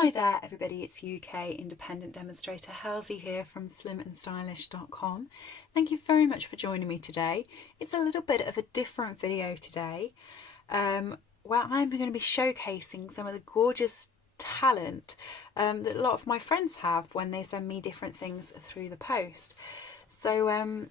Hi there everybody, it's UK independent demonstrator Halsey here from SlimmandStylish.com. Thank you very much for joining me today. It's a little bit of a different video today where I'm going to be showcasing some of the gorgeous talent that a lot of my friends have when they send me different things through the post. So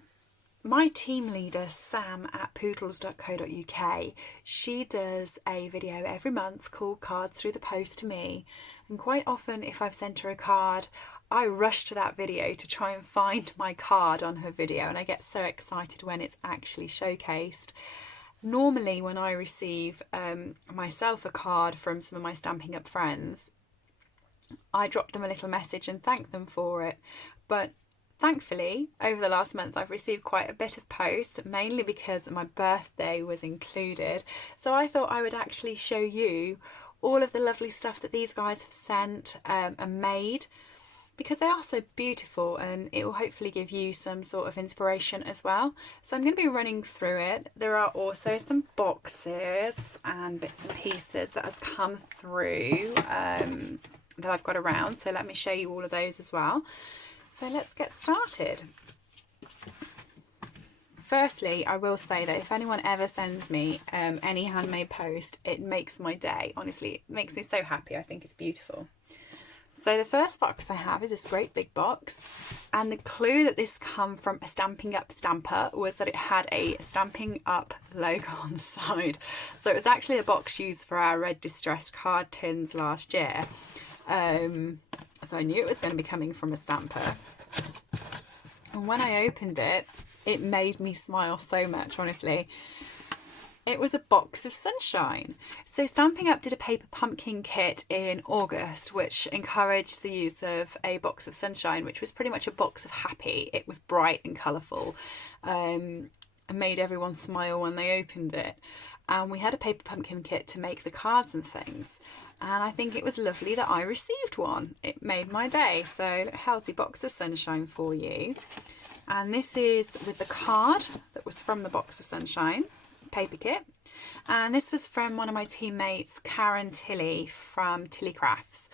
my team leader Sam at Pootles.co.uk, she does a video every month called Cards Through the Post to Me, and quite often if I've sent her a card I rush to that video to try and find my card on her video, and I get so excited when it's actually showcased. Normally when I receive myself a card from some of my Stampin' Up friends, I drop them a little message and thank them for it, but thankfully, over the last month I've received quite a bit of post, mainly because my birthday was included. So I thought I would actually show you all of the lovely stuff that these guys have sent and made, because they are so beautiful, and it will hopefully give you some sort of inspiration as well. So I'm going to be running through it. There are also some boxes and bits and pieces that has come through that I've got around. So let me show you all of those as well. So let's get started. Firstly, I will say that if anyone ever sends me any handmade post, it makes my day. Honestly, it makes me so happy. I think it's beautiful. So the first box I have is this great big box, and the clue that this come from a Stampin' Up stamper was that it had a Stampin' Up logo on the side. So it was actually a box used for our red distressed card tins last year. So I knew it was going to be coming from a stamper, and when I opened it, it made me smile so much, honestly. It was a box of sunshine. So Stampin' Up did a paper pumpkin kit in August, which encouraged the use of a box of sunshine, which was pretty much a box of happy. It was bright and colourful and made everyone smile when they opened it. And we had a paper pumpkin kit to make the cards and things, and I think it was lovely that I received one. It made my day. So a healthy box of sunshine for you. And this is with the card that was from the box of sunshine paper kit, and this was from one of my teammates, Karen Tilly from TilleyKrafts.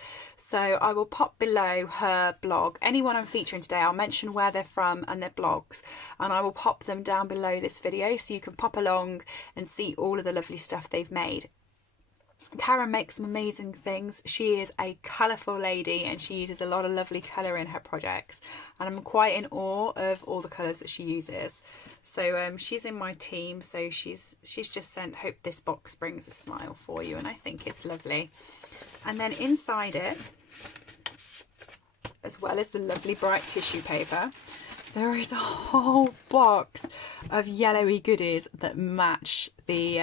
So I will pop below her blog. Anyone I'm featuring today, I'll mention where they're from and their blogs, and I will pop them down below this video so you can pop along and see all of the lovely stuff they've made. Karen makes some amazing things. She is a colourful lady and she uses a lot of lovely colour in her projects, and I'm quite in awe of all the colours that she uses. So she's in my team, so she's just sent, hope this box brings a smile for you, and I think it's lovely. And then inside it, as well as the lovely bright tissue paper, there is a whole box of yellowy goodies that match the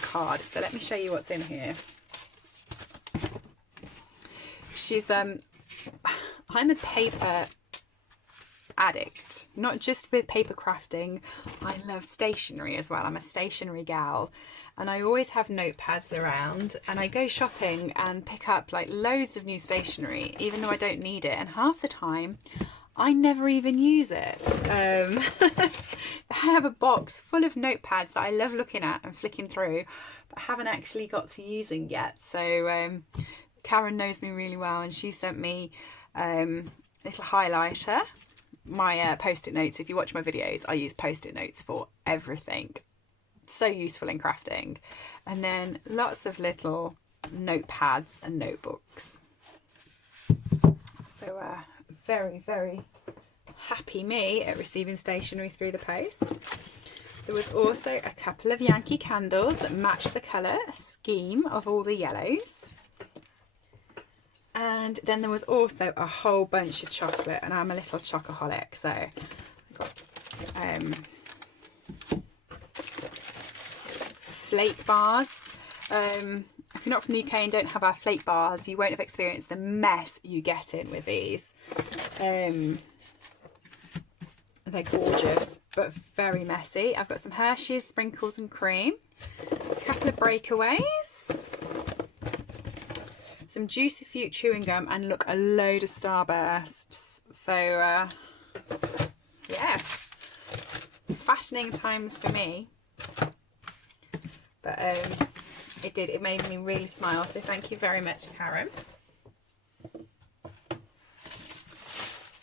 card. So let me show you what's in here. I'm a paper addict, not just with paper crafting. I love stationery as well. I'm a stationery gal, and I always have notepads around, and I go shopping and pick up like loads of new stationery even though I don't need it, and half the time I never even use it. I have a box full of notepads that I love looking at and flicking through, but haven't actually got to using yet. So Karen knows me really well, and she sent me a little highlighter. My post-it notes, if you watch my videos, I use post-it notes for everything. So useful in crafting. And then lots of little notepads and notebooks. So very, very happy me at receiving stationery through the post. There was also a couple of Yankee candles that match the colour scheme of all the yellows. And then there was also a whole bunch of chocolate, and I'm a little chocoholic, so I got flake bars. If you're not from the UK and don't have our flake bars, you won't have experienced the mess you get in with these. They're gorgeous, but very messy. I've got some Hershey's sprinkles and cream, a couple of breakaways, some Juicy Fruit chewing gum, and look, a load of Starbursts. So yeah, fashioning times for me. But it made me really smile, so thank you very much, Karen.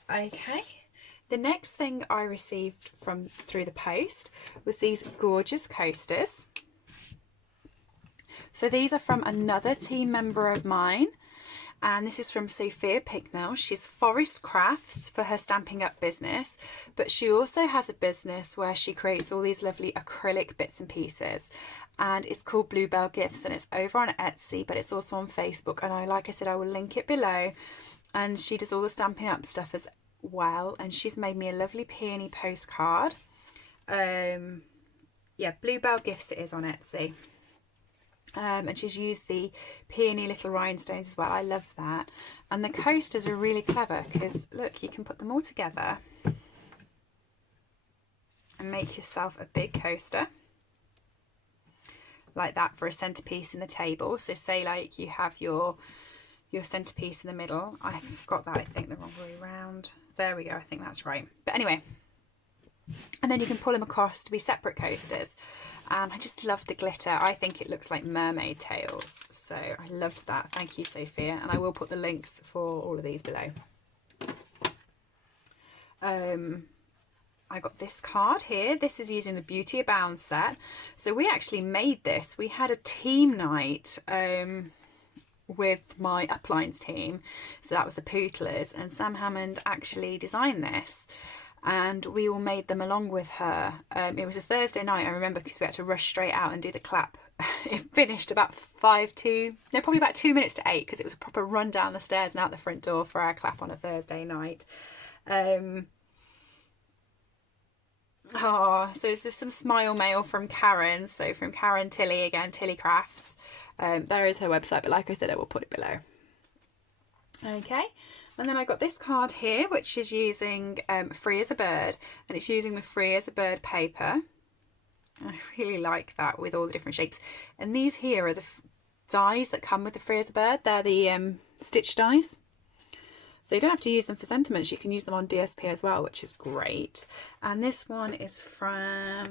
Okay, the next thing I received through the post was these gorgeous coasters. So these are from another team member of mine, and this is from Sophia Pignell. She's Forest Crafts for her Stampin' Up business, but she also has a business where she creates all these lovely acrylic bits and pieces, and it's called Bluebell Gifts, and it's over on Etsy, but it's also on Facebook, and like I said, I will link it below. And she does all the Stampin' Up stuff as well, and she's made me a lovely peony postcard. Yeah, Bluebell Gifts it is on Etsy. And she's used the peony little rhinestones as well. I love that. And the coasters are really clever because look, you can put them all together and make yourself a big coaster like that for a centerpiece in the table. So say like you have your centerpiece in the middle. I've got that, I think, the wrong way around. There we go, I think that's right. But anyway, and then you can pull them across to be separate coasters. And I just love the glitter. I think it looks like mermaid tails. So I loved that. Thank you, Sophia. And I will put the links for all of these below. I got this card here. This is using the Beauty Abound set. So we actually made this. We had a team night with my uplines team. So that was the Pootles. And Sam Hammond actually designed this. And we all made them along with her. It was a Thursday night, I remember, because we had to rush straight out and do the clap. It finished about probably about 2 minutes to 8, because it was a proper run down the stairs and out the front door for our clap on a Thursday night. So it's just some smile mail from Karen. So from Karen Tilly again, TilleyKrafts. There is her website, but like I said, I will put it below. Okay. And then I got this card here, which is using Free as a Bird, and it's using the Free as a Bird paper. I really like that with all the different shapes. And these here are the dies that come with the Free as a Bird. They're the stitch dies. So you don't have to use them for sentiments. You can use them on DSP as well, which is great. And this one is from...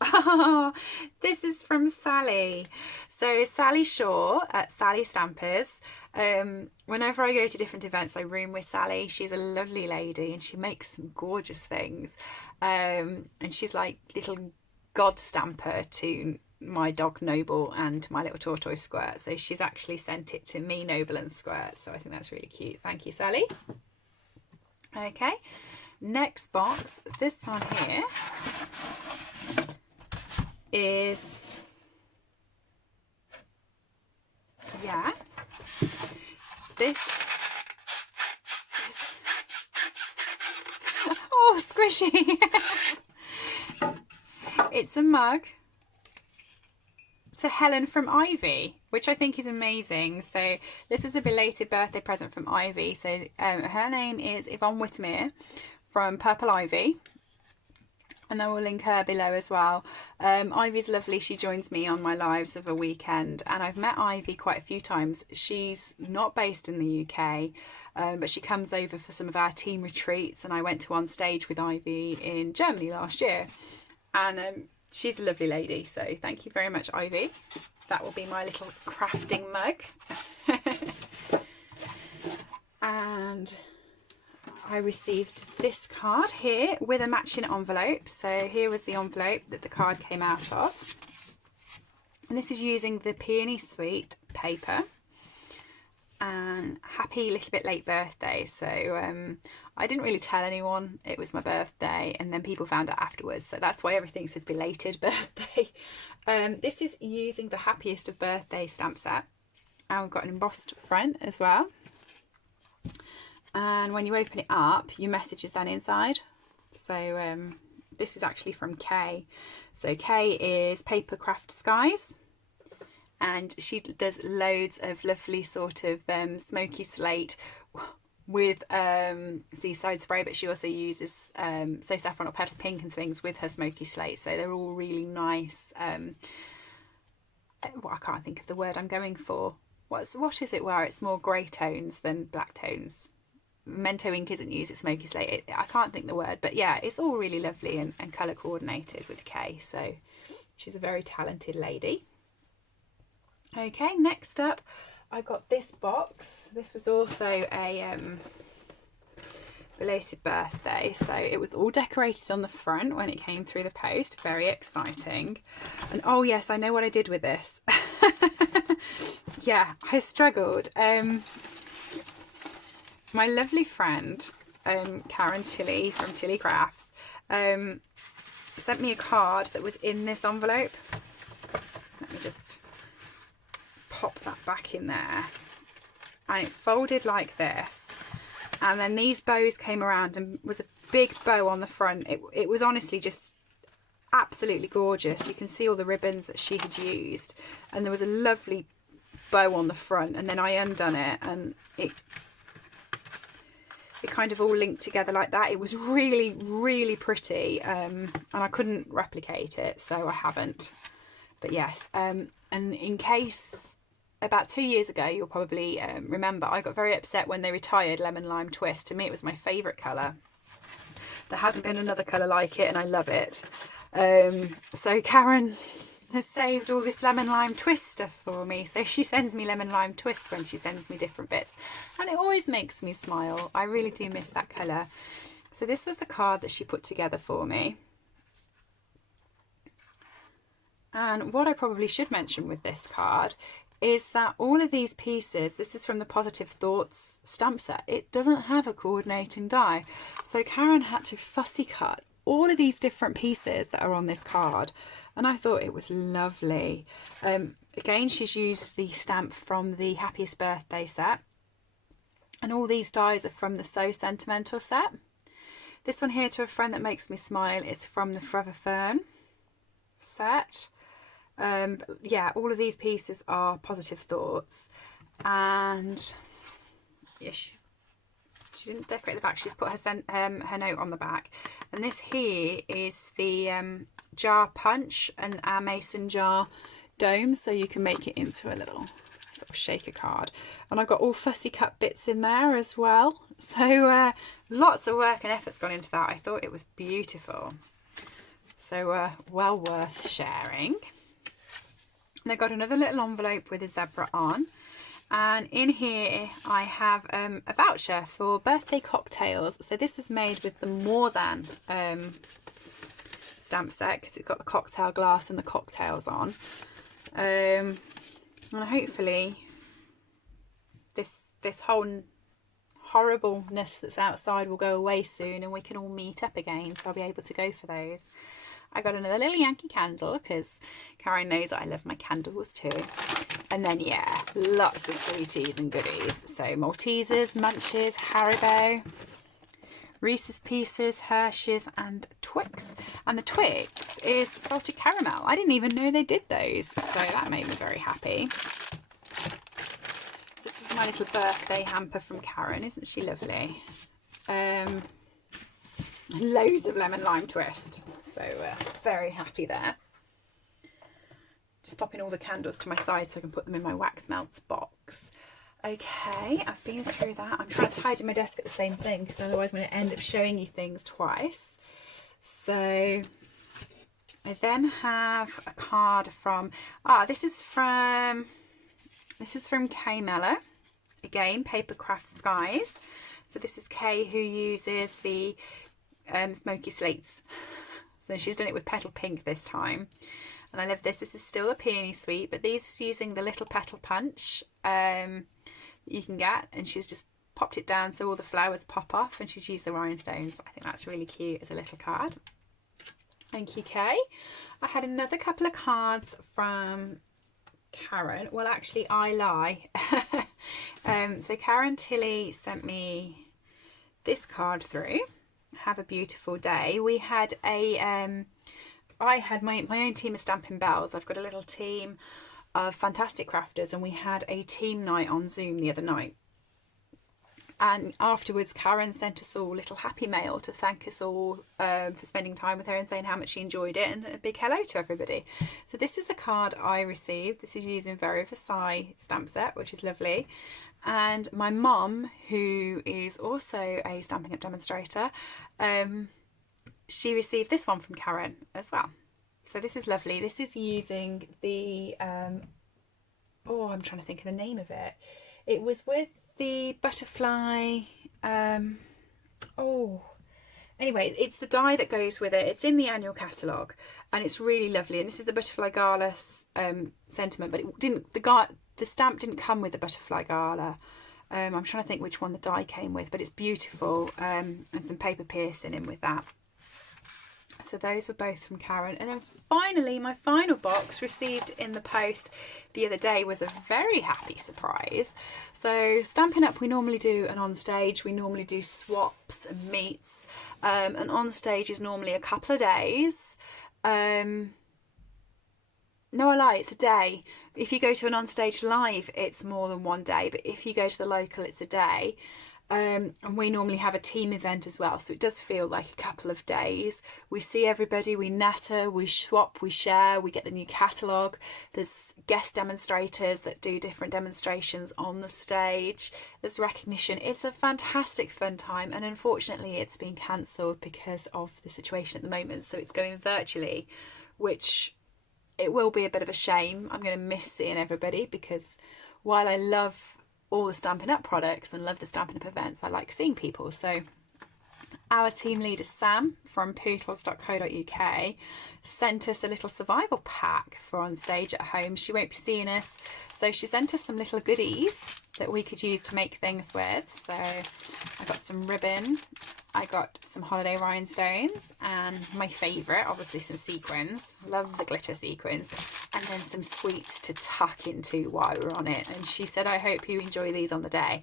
Oh, this is from Sally. So Sally Shaw at Sally Stampers. Whenever I go to different events, I room with Sally. She's a lovely lady and she makes some gorgeous things. And she's like little god stamper to my dog Noble and my little tortoise Squirt. So she's actually sent it to me, Noble and Squirt. So I think that's really cute. Thank you, Sally. Okay, next box. This one here is, yeah, oh, squishy. It's a mug to Helen from Ivy, which I think is amazing. So this was a belated birthday present from Ivy. So her name is Yvonne Whittemere from Purple Ivy, and I will link her below as well. Ivy's lovely. She joins me on my lives of a weekend, and I've met Ivy quite a few times. She's not based in the UK, but she comes over for some of our team retreats, and I went to On Stage with Ivy in Germany last year, and she's a lovely lady. So thank you very much, Ivy. That will be my little crafting mug. And I received this card here with a matching envelope. So here was the envelope that the card came out of. And this is using the Peony Sweet paper. And happy little bit late birthday. So I didn't really tell anyone it was my birthday, and then people found out afterwards. So that's why everything says belated birthday. This is using the Happiest of Birthday stamp set. And we've got an embossed front as well. And when you open it up, your message is then inside. So this is actually from Kaye. So Kaye is Papercraft Skies, and she does loads of lovely sort of smoky slate with seaside spray, but she also uses say saffron or petal pink and things with her smoky slate. So they're all really nice. Well, I can't think of the word I'm going for. What is it where it's more grey tones than black tones? Mento ink isn't used, it's smoky slate. I can't think the word, but yeah, it's all really lovely and colour coordinated with Kaye. So she's a very talented lady. Okay, next up I got this box. This was also a belated birthday. So it was all decorated on the front when it came through the post. Very exciting. And oh yes, I know what I did with this. Yeah, I struggled. My lovely friend, Karen Tilley from TilleyKrafts, sent me a card that was in this envelope. Let me just pop that back in there. And it folded like this. And then these bows came around and was a big bow on the front. It was honestly just absolutely gorgeous. You can see all the ribbons that she had used. And there was a lovely bow on the front. And then I undone it and it kind of all linked together like that. It was really, really pretty. And I couldn't replicate it, so I haven't. But yes, and in case... About 2 years ago, you'll probably remember, I got very upset when they retired Lemon Lime Twist. To me, it was my favourite colour. There hasn't been another colour like it, and I love it. So Karen has saved all this Lemon Lime Twist stuff for me. So she sends me Lemon Lime Twist when she sends me different bits. And it always makes me smile. I really do miss that colour. So this was the card that she put together for me. And what I probably should mention with this card is that all of these pieces, this is from the Positive Thoughts stamp set, it doesn't have a coordinating die. So Karen had to fussy cut all of these different pieces that are on this card. And I thought it was lovely. Again, she's used the stamp from the Happiest Birthday set. And all these dies are from the So Sentimental set. This one here, To a Friend That Makes Me Smile, is from the Forever Fern set. Yeah, all of these pieces are Positive Thoughts, and yeah, she didn't decorate the back. She's put her note on the back. And this here is the jar punch and our mason jar dome, so you can make it into a little sort of shaker card. And I've got all fussy cut bits in there as well, so lots of work and effort's gone into that. I thought it was beautiful, so well worth sharing. And I got another little envelope with a zebra on, and in here I have a voucher for birthday cocktails. So this was made with the More Than stamp set, because it's got the cocktail glass and the cocktails on. And hopefully this whole horribleness that's outside will go away soon and we can all meet up again, so I'll be able to go for those. I got another little Yankee candle because Karen knows that I love my candles too. And then, yeah, lots of sweeties and goodies. So Maltesers, Munches, Haribo, Reese's Pieces, Hershey's and Twix. And the Twix is salted caramel. I didn't even know they did those, so that made me very happy. So this is my little birthday hamper from Karen. Isn't she lovely? Loads of lemon lime twist, so very happy there. Just popping all the candles to my side so I can put them in my wax melts box. Okay, I've been through that. I'm trying to tidy my desk at the same thing because otherwise I'm going to end up showing you things twice. So I then have a card from this is from Kaye Mellor, again Papercraft Skies. So this is Kaye, who uses the smoky slates, so she's done it with petal pink this time, and I love this. This is still a peony sweet, but these is using the little petal punch that you can get, and she's just popped it down so all the flowers pop off, and she's used the rhinestones. I think that's really cute as a little card. Thank you, Kaye. I had another couple of cards from Karen. Well, actually I lie. So Karen Tilley sent me this card through. Have a beautiful day. We had a I had my own team of Stampin' Bells. I've got a little team of fantastic crafters, and we had a team night on Zoom the other night. And afterwards, Karen sent us all a little happy mail to thank us all for spending time with her and saying how much she enjoyed it, and a big hello to everybody. So this is the card I received. This is using Very Versailles stamp set, which is lovely. And my mum, who is also a Stampin' Up! Demonstrator, she received this one from Karen as well. So this is lovely. This is using the, oh, I'm trying to think of the name of it. It was with the butterfly, Oh, anyway, it's the die that goes with it. It's in the annual catalogue, and it's really lovely. And this is the butterfly gala sentiment, but it didn't. The stamp didn't come with the butterfly gala. I'm trying to think which one the die came with, but it's beautiful, and some paper piercing in with that. So those were both from Karen. And then finally, my final box received in the post the other day was a very happy surprise. So Stampin' Up, we normally do an on stage, we normally do swaps and meets. An on stage is normally a couple of days. No, I lie, it's a day. If you go to an on stage live, it's more than one day, but if you go to the local, it's a day. And we normally have a team event as well, so it does feel like a couple of days. We see everybody, we natter, we swap, we share, we get the new catalogue. There's guest demonstrators that do different demonstrations on the stage. There's recognition. It's a fantastic fun time, and unfortunately it's been cancelled because of the situation at the moment, so it's going virtually, which it will be a bit of a shame. I'm going to miss seeing everybody, because while I love all the Stampin' Up products and love the Stampin' Up events, I like seeing people. So our team leader Sam from Pootles.co.uk sent us a little survival pack for on stage at home. She won't be seeing us, so she sent us some little goodies that we could use to make things with. So I got some ribbon, I got some holiday rhinestones, and my favourite, obviously, some sequins. Love the glitter sequins. And then some sweets to tuck into while we're on it. And she said, I hope you enjoy these on the day.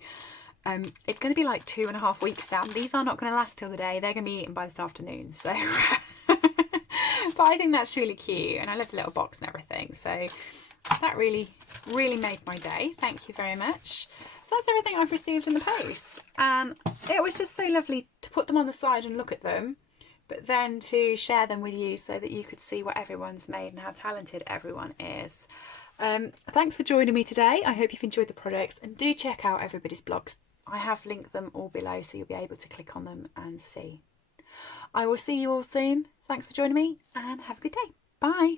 It's going to be like 2.5 weeks, Sam. These are not going to last till the day. They're going to be eaten by this afternoon. So, but I think that's really cute. And I love the little box and everything. So that really, really made my day. Thank you very much. So that's everything I've received in the post, and it was just so lovely to put them on the side and look at them, but then to share them with you so that you could see what everyone's made and how talented everyone is. Thanks for joining me today. I hope you've enjoyed the products, and do check out everybody's blogs. I have linked them all below, so you'll be able to click on them and see. I will see you all soon. Thanks for joining me, and have a good day. Bye.